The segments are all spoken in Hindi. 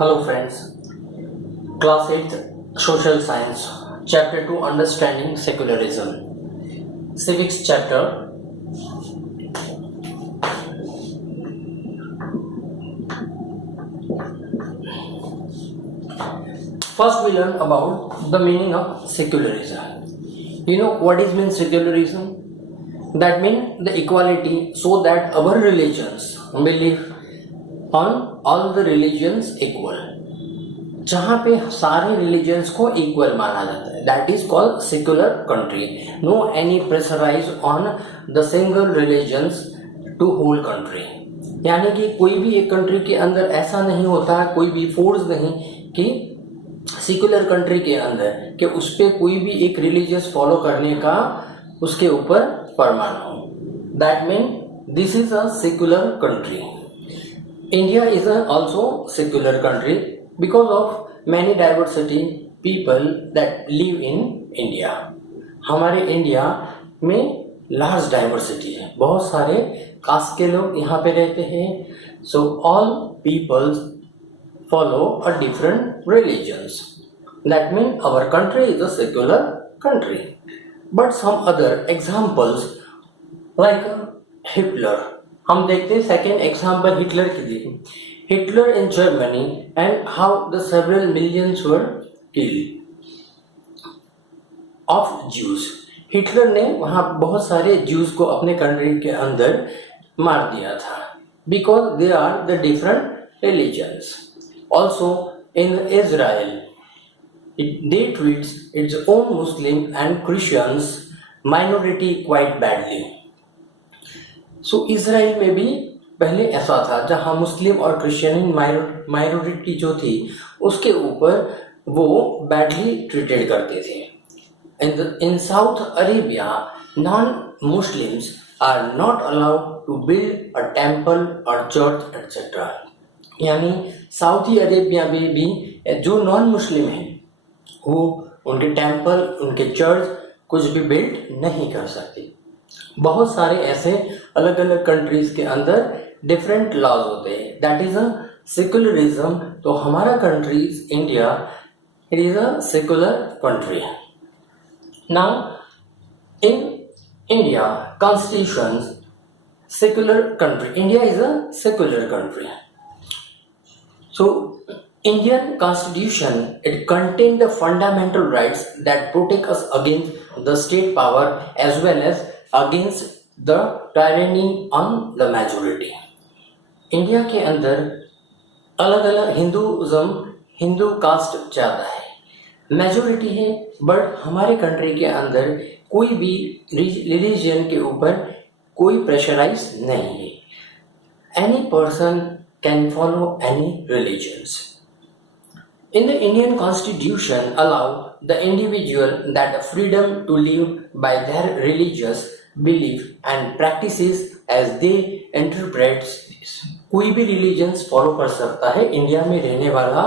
Hello friends, Class 8 Social Science, Chapter 2 Understanding Secularism, Civics Chapter. First we learn about the meaning of secularism. You know what is mean secularism? That means the equality, so that our religions believe on all the religions equal. जहाँ पे सारे रिलीजन्स को इक्वल माना जाता है, that is called secular country. No any pressurise on the single religions to whole country. यानी कि कोई भी एक कंट्री के अंदर ऐसा नहीं होता, कोई भी फोर्स नहीं कि सेक्युलर कंट्री के अंदर कि उस पर कोई भी एक रिलीजियस फॉलो करने का उसके ऊपर फरमान हो. That mean this is a secular country. India is also secular country because of many diversity people that live in India. हमारे इंडिया में लार्ज डाइवर्सिटी है, बहुत सारे कास्ट के लोग यहाँ पे रहते हैं. So all peoples follow a different religions. That mean our country is a secular country. But some other examples like Hitler, हम देखते हैं. सेकेंड एग्जाम्पल हिटलर की देखिए. Hitler in Germany and how the several millions were killed of Jews. Hitler ने वहाँ बहुत सारे ज्यूज को अपने कंट्री के अंदर मार दिया था because they are the different religions. Also in Israel, they treats its own Muslim and Christians minority quite badly. So Israel में भी पहले ऐसा था जहां मुस्लिम और क्रिश्चियन माइनॉरिटी जो थी उसके ऊपर वो बैडली ट्रीटेड करते थे. In south Arabia non Muslims are not allowed to build a temple और चर्च एटसेट्रा. यानी साउथी अरेबिया में भी जो नॉन मुस्लिम हैं वो उनके टेम्पल उनके चर्च कुछ भी बिल्ड नहीं कर सकते. बहुत सारे ऐसे अलग अलग कंट्रीज के अंदर डिफरेंट लॉज होते हैं. That is a secularism. तो हमारा countries India, it is a secular country. Now in India constitution secular country. India is a secular country. So Indian constitution it contain the fundamental rights that protect us against the state power as well as against the tyranny on the majority. India के अंदर अलग अलग हिंदू कास्ट ज़्यादा है, मेजोरिटी है. बट हमारे कंट्री के अंदर कोई भी रिलीजन के ऊपर कोई प्रेशराइज नहीं है. Any person can follow any religions. In the Indian Constitution allow the individual that freedom to live by their religious belief and practices as they interpret this. कोई भी रिलीजन्स फॉलो कर सकता है. इंडिया में रहने वाला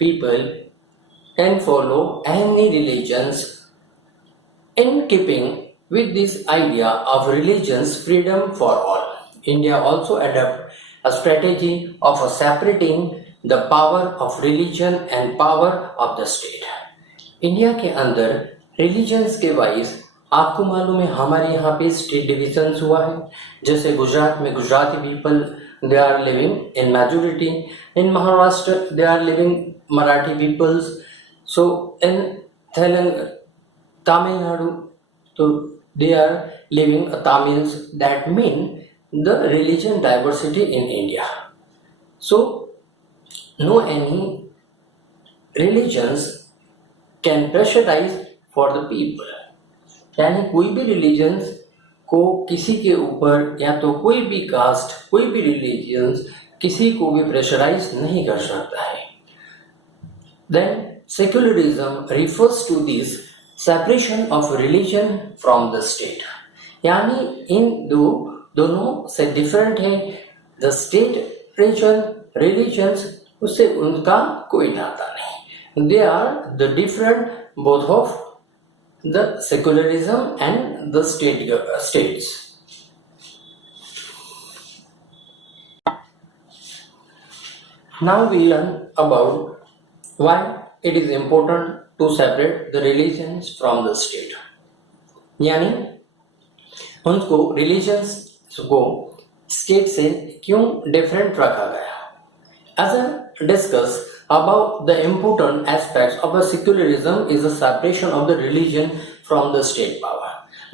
people can follow any religions in keeping with this idea of religion's freedom for all. India also adopt a strategy of separating the power of religion and power of the state. India के अंदर रिलीजन्स के वाइज आपको मालूम है हमारे यहाँ पे स्टेट डिविजन्स हुआ है. जैसे गुजरात में Gujarati people they are living in majority. In Maharashtra they are living Marathi peoples. So in Tamil Nadu तो they are living Tamils. That mean the religion diversity in India. So no any religions can pressurize for the people. यानी कोई भी रिलीजन्स को किसी के ऊपर या तो कोई भी कास्ट कोई भी रिलीजन्स किसी को भी प्रेशराइज नहीं कर सकता है. Then secularism refers to this separation of religion from the state. यानी इन दोनों से डिफरेंट है. द स्टेट रिलीजन्स उससे उनका कोई नाता नहीं. They are the different both of the secularism and the states. Now we learn about why it is important to separate the religions from the state. यानी उनको रिलीजन्स को स्टेट से क्यों डिफरेंट रखा गया. As I discuss about the important aspects of the secularism is the separation of the religion from the state power.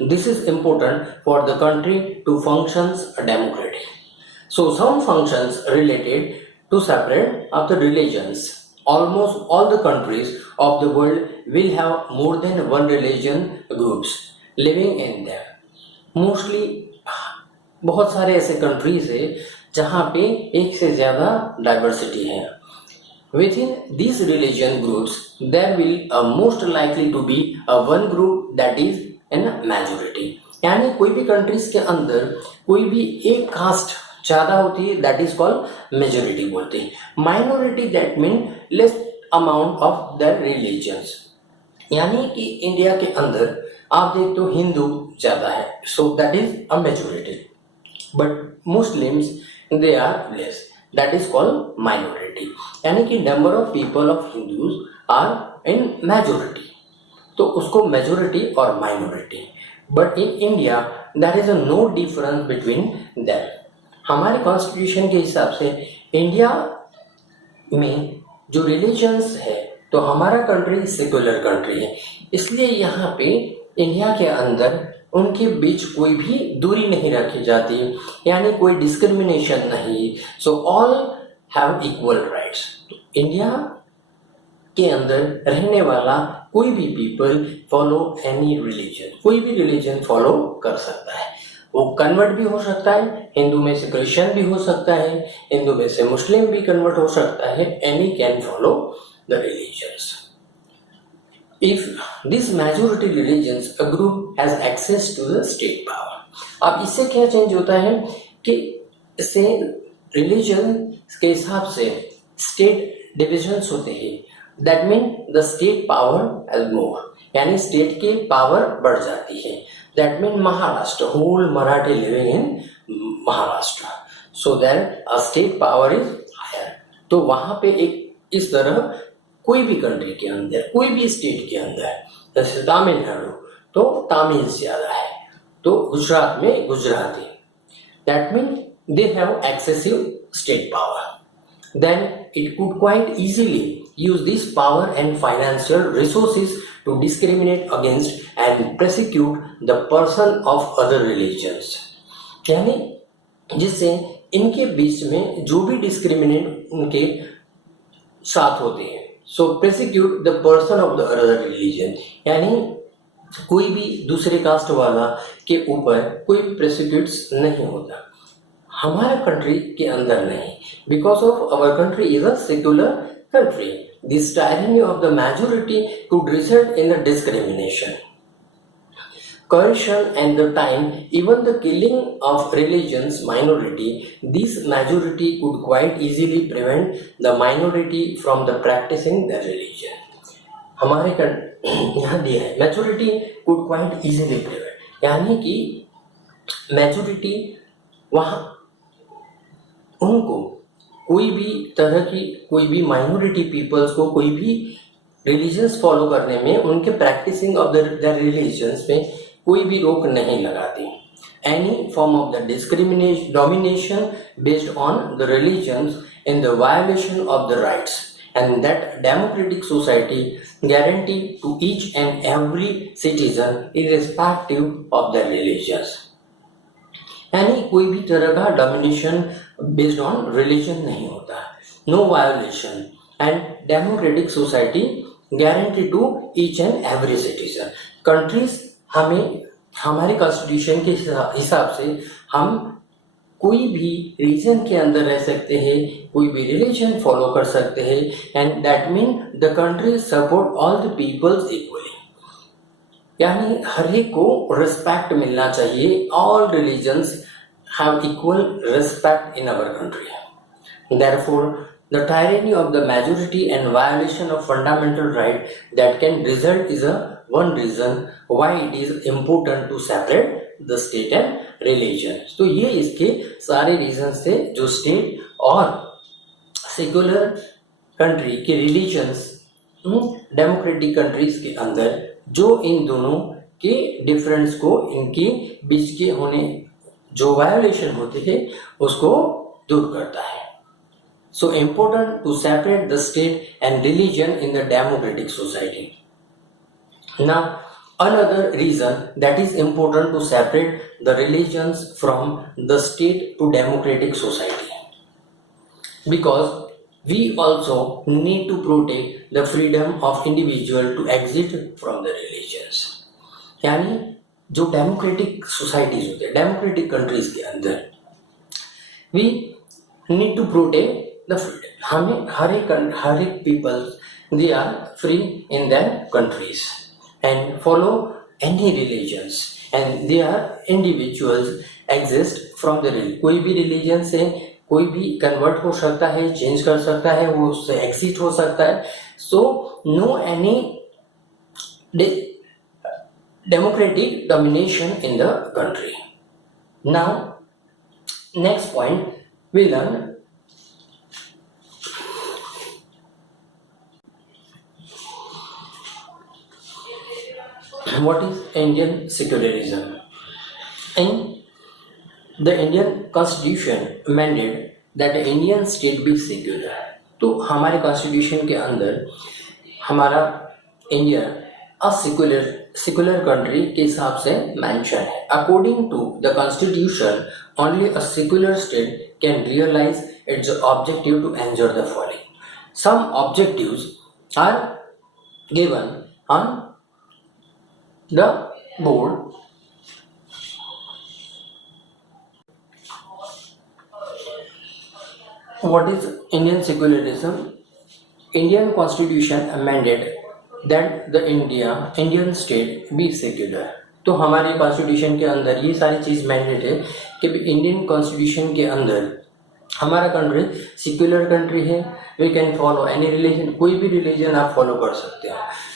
This is important for the country to functions democratically. So some functions related to separate of the religions. Almost all the countries of the world will have more than one religion groups living in them. Mostly बहुत सारे ऐसे कंट्रीज है जहाँ पे एक से ज़्यादा डाइवर्सिटी है. Within these religion groups, there will most likely to be one group that is in a majority. यानी कोई भी कंट्रीज के अंदर कोई भी एक कास्ट ज़्यादा होती है, दैट इज कॉल्ड मेजोरिटी बोलते हैं. Minority that mean less amount of the religions. यानी कि इंडिया के अंदर आप देखते हो हिंदू ज़्यादा है, so that is a majority. But Muslims they are less, that is called minority. यानी कि number of people of Hindus are in majority, तो उसको मेजोरिटी और minority. But in India that is a no difference between them. हमारे कॉन्स्टिट्यूशन के हिसाब से इंडिया में जो रिलीजन्स है, तो हमारा कंट्री सेक्युलर कंट्री है, इसलिए यहाँ पे इंडिया के अंदर उनके बीच कोई भी दूरी नहीं रखी जाती, यानी कोई डिस्क्रिमिनेशन नहीं. सो all have equal rights. India के अंदर रहने वाला कोई भी पीपल फॉलो एनी रिलीजन, कोई भी रिलीजन फॉलो कर सकता है. वो कन्वर्ट भी हो सकता है, हिंदू में से क्रिश्चियन भी हो सकता है, हिंदू में से मुस्लिम भी कन्वर्ट हो सकता है. Any can follow the religions. If this majority religions a group has access to the state power. अब इससे क्या चेंज होता है कि इससे रिलीजन के हिसाब से स्टेट डिविजन्स होते हैं. That mean the state power has more, यानी स्टेट की पावर बढ़ जाती है. That mean Maharashtra, whole Marathi living in Maharashtra, so that a state power is higher. तो वहां पे एक इस तरह कोई भी कंट्री के अंदर, कोई भी स्टेट के अंदर, जैसे तमिलनाडु तो तमिल ज्यादा है, तो गुजरात में Gujarati, that mean they have excessive state power. Then it could quite easily use this power and financial resources to discriminate against and persecute the person of other religions. यानी जिससे इनके बीच में जो भी डिस्क्रिमिनेट उनके साथ होते हैं, so persecute the person of the other religion, यानी कोई भी दूसरे कास्ट वाला के ऊपर कोई प्रेसिक्यूट्स नहीं होता. हमारा कंट्री के अंदर नहीं, because of our country is a secular country. This tyranny of the majority could result in the discrimination, coercion, and the time even the killing of religions minority. This majority could quite easily prevent the minority from the practicing their religion. हमारे यहाँ दिया है majority could quite easily prevent, यानी कि majority वहाँ उनको कोई भी तरह की, कोई भी माइनॉरिटी पीपल्स को कोई भी रिलीजन्स फॉलो करने में, उनके प्रैक्टिसिंग ऑफ द रिलीजन्स में कोई भी रोक नहीं लगाती. Any form of the discrimination, domination based on the religions in the violation of the rights, and that democratic society guarantee to each and every citizen irrespective of the religions. यानी कोई भी तरह का डोमिनेशन बेस्ड ऑन रिलीजन नहीं होता. No violation and democratic society guarantee to each and every citizen. Countries हमें हमारे कॉन्स्टिट्यूशन के हिसाब से हम कोई भी रीजन के अंदर रह सकते हैं, कोई भी रिलीजन फॉलो कर सकते हैं, and that mean the country support all the peoples equally. यानी हर एक को रिस्पेक्ट मिलना चाहिए. All religions have equal respect in our country. Therefore, the tyranny of the majority and violation of fundamental right that can result is a one reason why it is important to separate the state and religion. तो ये इसके सारे reasons थे जो state और सेक्युलर कंट्री के रिलीजन्स डेमोक्रेटिक कंट्रीज के अंदर जो इन दोनों के डिफरेंस को, इनके बीच के होने जो वायोलेशन होते हैं उसको दूर करता है. So important to separate the state and religion in the democratic society. Now another reason that is important to separate the religions from the state to democratic society, because we also need to protect the freedom of individual to exit from the religions. यानी जो डेमोक्रेटिक सोसाइटीज होते हैं, डेमोक्रेटिक कंट्रीज के अंदर, we need to protect the freedom. हमें हर एक peoples they are free in their countries and follow any religions, and they are individuals exist from the religion. कोई भी religion से कोई भी convert हो सकता है, change कर सकता है, वो उससे exit हो सकता है. So no any democratic domination in the country. Now next point we learn what is Indian secularism. In the Indian Constitution amended that the Indian state be secular. तो हमारे कॉन्स्टिट्यूशन के अंदर हमारा इंडिया सेकुलर कंट्री के हिसाब से मेंशन है. According to the constitution only a secular state can realise its objective to enjoy the following. Some objectives are given on the board. What is Indian secularism? Indian Constitution amended that the Indian state be secular. तो हमारे कॉन्स्टिट्यूशन के अंदर ये सारी चीज मैंडेट है कि इंडियन कॉन्स्टिट्यूशन के अंदर हमारा कंट्री सेक्युलर कंट्री है. We can follow any religion. कोई भी रिलीजन आप फॉलो कर सकते हो.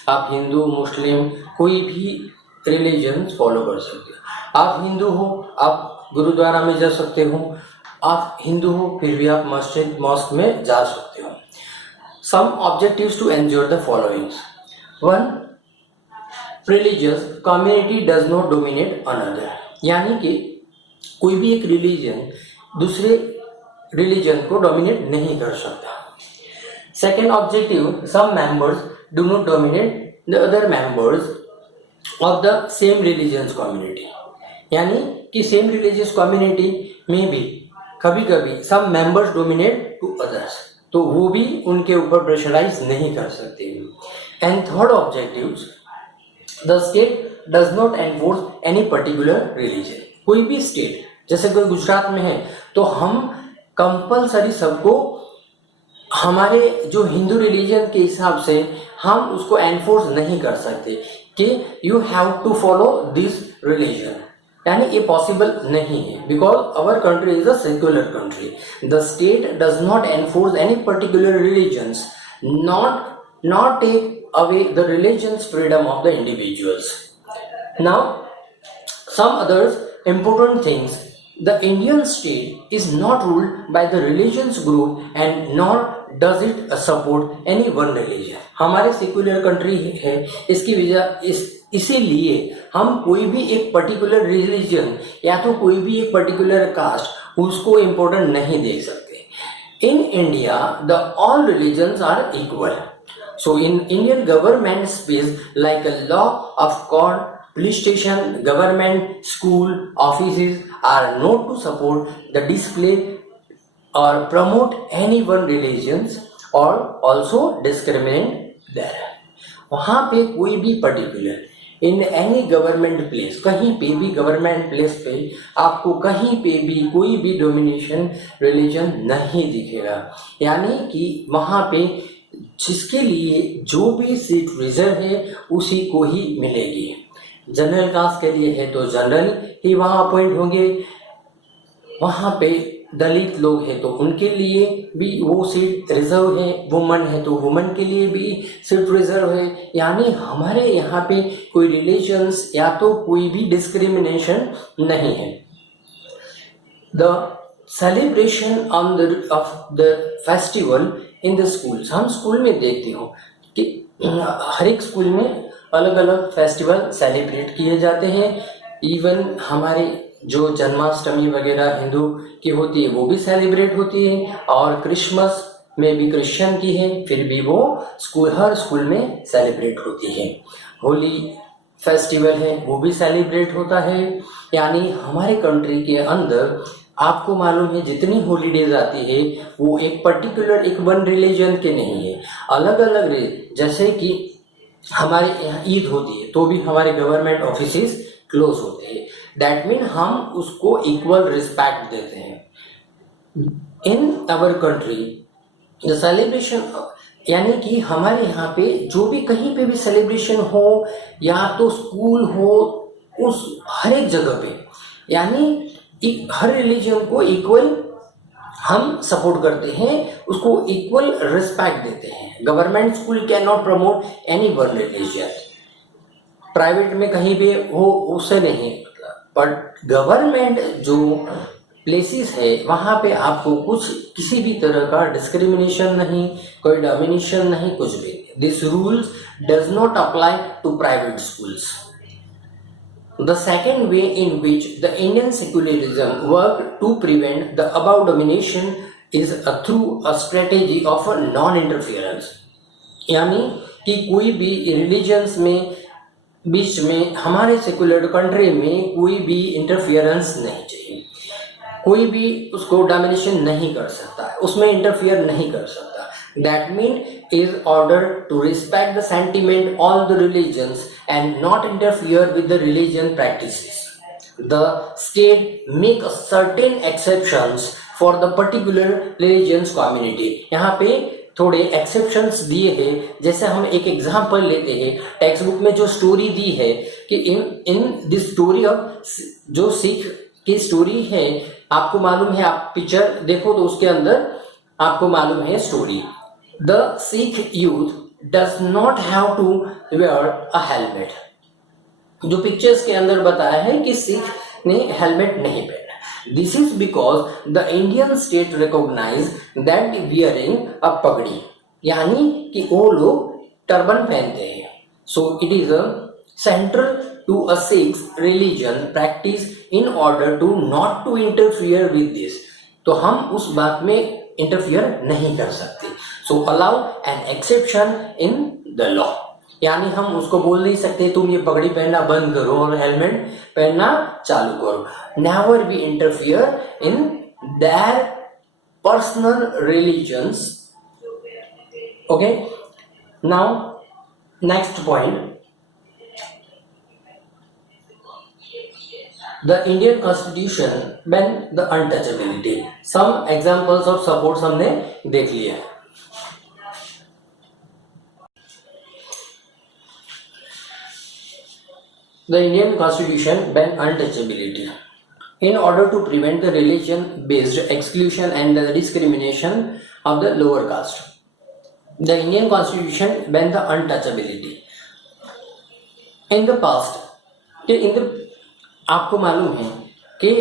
आप हिंदू, मुस्लिम, कोई भी रिलीजन फॉलो कर सकते हो. आप हिंदू हो, आप गुरुद्वारा में जा सकते हो. आप हिंदू हो फिर भी आप मस्जिद, मॉस्क में जा सकते हो. Some objectives to ensure the followings. 1. Religious community does not dominate another. यानी कि कोई भी एक रिलीजन दूसरे रिलीजन को डोमिनेट नहीं कर सकता. Second objective, some members do not dominate the other members of the same religious community. यानी कि सेम रिलीजियस कम्युनिटी में भी कभी कभी some members dominate to others, तो वो भी उनके ऊपर प्रेशराइज नहीं कर सकते. And third objective, the state does not enforce any particular religion. कोई भी स्टेट, जैसे कोई गुजरात में है तो हम कंपलसरी सबको हमारे जो हिंदू रिलीजन के हिसाब से हम उसको एनफोर्स नहीं कर सकते कि you have to follow this religion. यानी ये पॉसिबल नहीं है, because our country is a secular country. The state does not enforce any particular religions, not take away the religions freedom of the individuals. Now some others important things. The Indian state is not ruled by the religions group and nor does it support any one religion. हमारे सेक्युलर कंट्री है, इसकी वजह इसीलिए हम कोई भी एक पर्टिकुलर रिलीजन या तो कोई भी एक पर्टिकुलर कास्ट उसको इम्पोर्टेंट नहीं दे सकते. In India, all religions are equal. So in Indian government space like a law of God, police station, government, school, offices are not to support the display or promote any one religions or also discriminate there. वहाँ पे कोई भी particular in any government place, कहीं पे भी गवर्नमेंट प्लेस पे आपको कहीं पे भी कोई भी डोमिनेशन रिलीजन नहीं दिखेगा. यानी कि वहाँ पे जिसके लिए जो भी सीट रिजर्व है उसी को ही मिलेगी. जनरल कास्ट के लिए है तो जनरल ही वहाँ अपॉइंट होंगे, वहाँ पे दलित लोग हैं तो उनके लिए भी वो सीट रिजर्व है, वुमन है तो वुमन के लिए भी सीट रिजर्व है. यानी हमारे यहाँ पे कोई रिलेशंस या तो कोई भी डिस्क्रिमिनेशन नहीं है. The celebration on the of the festival in the schools, हम स्कूल में देखते हो कि हर एक स्कूल में अलग अलग फेस्टिवल सेलिब्रेट किए जाते हैं। इवन हमारे जो जन्माष्टमी वगैरह हिंदू की होती है वो भी सेलिब्रेट होती है, और क्रिसमस में भी क्रिश्चियन की है, फिर भी वो हर स्कूल में सेलिब्रेट होती है। होली फेस्टिवल है वो भी सेलिब्रेट होता है। यानी हमारे कंट्री के अंदर आपको मालूम है जितनी हॉलीडेज आती है वो एक पर्टिकुलर एक वन रिलीजन के नहीं है, अलग अलग जैसे कि हमारे यहाँ ईद होती है तो भी हमारे गवर्नमेंट ऑफिसेज क्लोज होते हैं। दैट मीन हम उसको इक्वल रिस्पेक्ट देते हैं। In our country the celebration, यानी कि हमारे यहाँ पे जो भी कहीं पे भी सेलिब्रेशन हो या तो स्कूल हो, उस हर एक जगह पे यानी हर रिलीजन को इक्वल हम सपोर्ट करते हैं, उसको इक्वल रिस्पेक्ट देते हैं। Government school can not promote any one religion, private में कहीं भी हो उससे नहीं, बट गवर्नमेंट जो प्लेसेस है वहाँ पे आपको कुछ किसी भी तरह का डिस्क्रिमिनेशन नहीं, कोई डोमिनेशन नहीं, कुछ भी। This rules does not apply to private schools. The second way in which the Indian secularism worked to prevent the above domination is through a strategy of a non-interference, यानी कि कोई भी रिलीजन्स में बीच में हमारे सेकुलर कंट्री में कोई भी इंटरफियरेंस नहीं चाहिए, कोई भी उसको डोमिनेशन नहीं कर सकता, उसमें इंटरफियर नहीं कर सकता। That means is order to respect the sentiment all the religions and not interfere with the religion practices. The state make a certain exceptions for the particular religions community. यहाँ पे थोड़े एक्सेप्शंस दिए हैं, जैसे हम एक एग्जांपल लेते हैं, टेक्स्ट बुक में जो स्टोरी दी है कि इन दिस स्टोरी ऑफ जो सिख की स्टोरी है, आपको मालूम है, आप पिक्चर देखो तो उसके अंदर आपको मालूम है story. The Sikh youth does not have to wear a helmet. जो पिक्चर्स के अंदर बताया है कि सिख ने हेलमेट नहीं पहना। This is because the Indian state recognize that wearing a पगड़ी, यानी कि वो लोग टर्बन पहनते हैं। So it is a central to a Sikh religion practice in order to not to interfere with this. तो हम उस बात में इंटरफियर नहीं कर सकते। सो allow an exception in the law, यानी हम उसको बोल नहीं सकते तुम ये पगड़ी पहनना बंद करो और हेलमेट पहनना चालू करो। Never be interfere in their personal religions. Okay, now next point, The Indian Constitution ban the untouchability. Some examples of supports हमने देख लिया। The Indian Constitution ban untouchability in order to prevent the religion-based exclusion and the discrimination of the lower caste. The Indian Constitution ban the untouchability. In the past, आपको मालूम है कि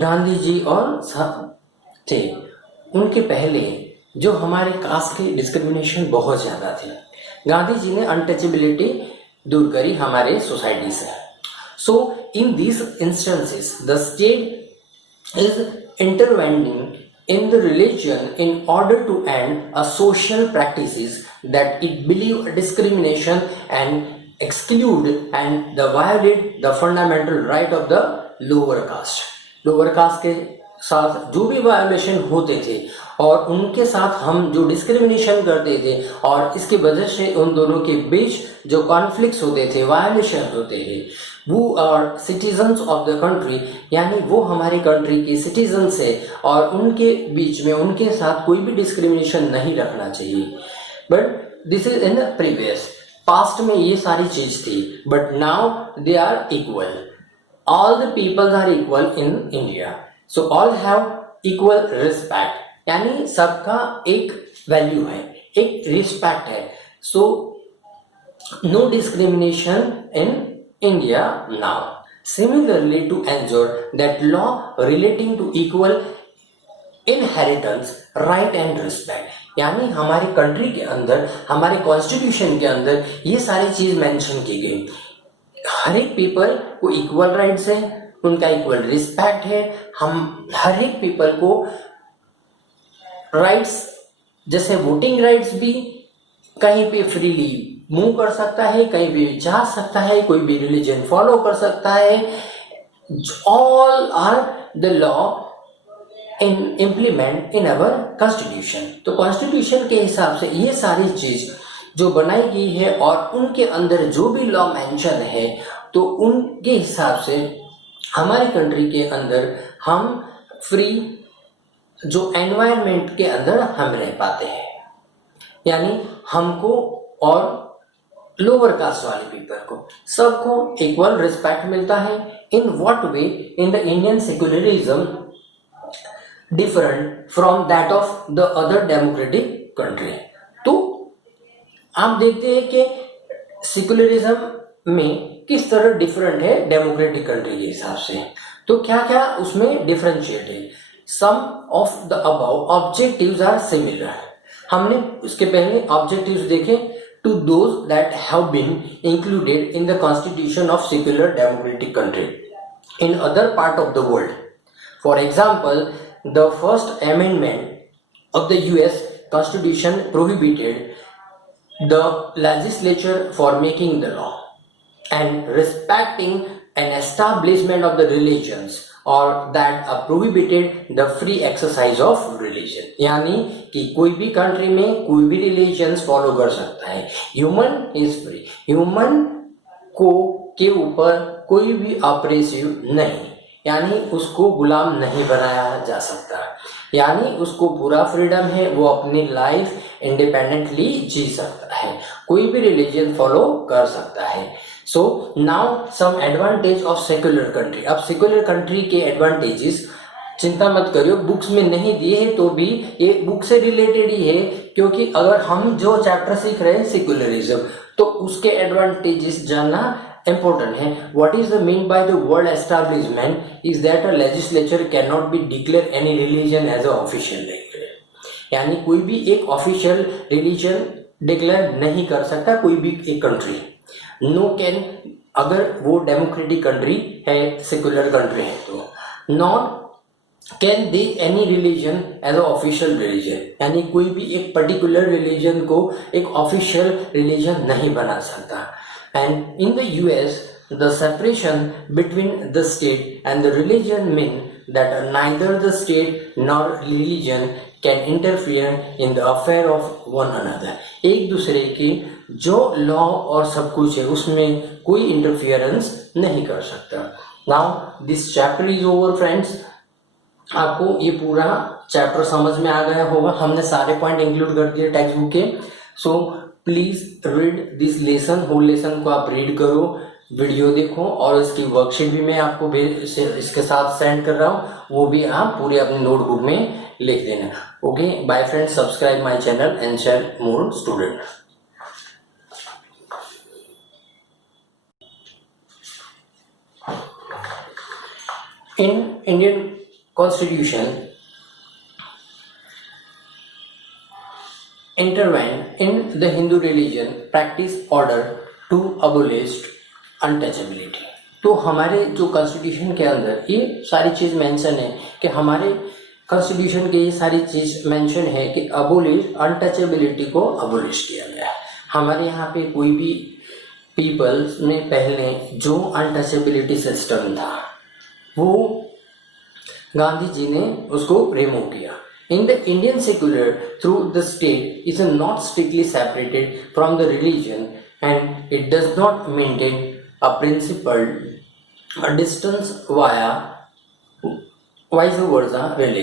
गांधी जी और थे, उनके पहले जो हमारे कास्ट के डिस्क्रिमिनेशन बहुत ज़्यादा थे। गांधी जी ने अनटचेबिलिटी दूर करी हमारे सोसाइटी से। So in this instances the state is intervening in the religion in order to end a social practices that it believe discrimination and exclude and the violate the fundamental right of the lower caste. Lower caste के साथ जो भी वायोलेशन होते थे और उनके साथ हम जो डिस्क्रिमिनेशन करते थे, और इसकी वजह से उन दोनों के बीच जो कॉन्फ्लिक्ट्स होते थे, वायोलेशन होते थे, वो are citizens of the country, यानी वो हमारी कंट्री के सिटीजन्स है और उनके बीच में उनके साथ कोई भी डिस्क्रिमिनेशन नहीं रखना चाहिए। But this is in previous past में ये सारी चीज थी, but now they are equal. All the peoples are equal in India, so all have equal respect, यानी सबका एक वैल्यू है, एक रिस्पेक्ट है। So no discrimination in India now. Similarly, to ensure that law relating to equal inheritance, right and respect. यानी हमारी कंट्री के अंदर, हमारे कॉन्स्टिट्यूशन के अंदर ये सारी चीज मेंशन की गई। हर एक पीपल को इक्वल राइट्स है, उनका इक्वल रिस्पेक्ट है। हम हर एक पीपल को राइट्स, जैसे वोटिंग राइट्स भी, कहीं पे फ्रीली मूव कर सकता है, कहीं भी जा सकता है, कोई भी रिलीजन फॉलो कर सकता है। All are the law in implement in our constitution. तो कॉन्स्टिट्यूशन के हिसाब से ये सारी चीज जो बनाई गई है और उनके अंदर जो भी लॉ मेंशन है, तो उनके हिसाब से हमारी कंट्री के अंदर हम फ्री जो एनवायरनमेंट के अंदर हम रह पाते हैं। यानी हमको और लोअर कास्ट वाले पीपल को सबको इक्वल रिस्पेक्ट मिलता है। In what way? In the Indian secularism different from that of the other democratic country. तो आप देखते हैं कि सेक्युलरिज्म में किस तरह डिफरेंट है डेमोक्रेटिक कंट्री के हिसाब से। तो क्या क्या उसमें डिफरेंशिएट है? Some of the above objectives are similar. हमने उसके पहले ऑब्जेक्टिव्स देखे, to those that have been included in the constitution of secular democratic country in other part of the world. For example, the first amendment of the US constitution prohibited the legislature for making the law and respecting an establishment of the religions or that prohibited the free exercise of religion। यानी कि कोई भी कंट्री में कोई भी रिलीजन्स फॉलो कर सकता है। ह्यूमन इज फ्री, ह्यूमन को के ऊपर कोई भी ऑपरेसिव नहीं, यानी उसको गुलाम नहीं बनाया जा सकता। यानी उसको पूरा फ्रीडम है, वो अपनी लाइफ इंडिपेंडेंटली जी सकता है, कोई भी रिलीजन फॉलो कर सकता है। So now some advantage of secular country. अब सेक्युलर कंट्री के एडवांटेजेस चिंता मत करियो, बुक्स में नहीं दिए हैं तो भी ये बुक से रिलेटेड ही है, क्योंकि अगर हम जो चैप्टर सीख रहे हैं सेक्युलरिज्म, तो उसके एडवांटेजेस जानना important है। What is the mean by the word establishment is that a legislature cannot be declare any religion as a official religion। यानी कोई भी एक ऑफिशियल रिलीजन डिक्लेयर नहीं कर सकता कोई भी एक कंट्री। नो कैन, अगर वो डेमोक्रेटिक कंट्री है, सेक्युलर कंट्री है, तो not can they any religion as a official religion. यानी कोई भी एक पर्टिकुलर रिलीजन को एक ऑफिशियल रिलीजन नहीं बना सकता। And in the US, the separation between the state and the religion mean that neither the state nor religion can interfere in the affair of one another। एक दूसरे के जो लॉ और सब कुछ है उसमें कोई इंटरफियरेंस नहीं कर सकता। Now this chapter is over friends। आपको ये पूरा चैप्टर समझ में आ गया होगा, हमने सारे पॉइंट इंक्लूड कर दिए टेक्स्ट बुक के। So please read this lesson, whole lesson को आप रीड करो, वीडियो देखो, और इसकी वर्कशीट भी मैं आपको इसके साथ सेंड कर रहा हूँ, वो भी आप पूरे अपने नोटबुक में लिख देना। Okay, bye friends, subscribe my channel and share more student. In Indian constitution intervened in the Hindu religion practice order to abolish untouchability। तो हमारे जो कॉन्स्टिट्यूशन के अंदर ये सारी चीज मेंशन है कि हमारे कॉन्स्टिट्यूशन के ये सारी चीज मेंशन है कि अबोलिश अनटचेबिलिटी को अबोलिश किया गया है। हमारे यहाँ पे कोई भी पीपल्स ने पहले जो अनटचेबिलिटी सिस्टम था वो गांधी जी ने उसको रिमूव किया। In the Indian secular, through the state is not strictly separated from the religion and it does not maintain a principled distance via vice versa relation।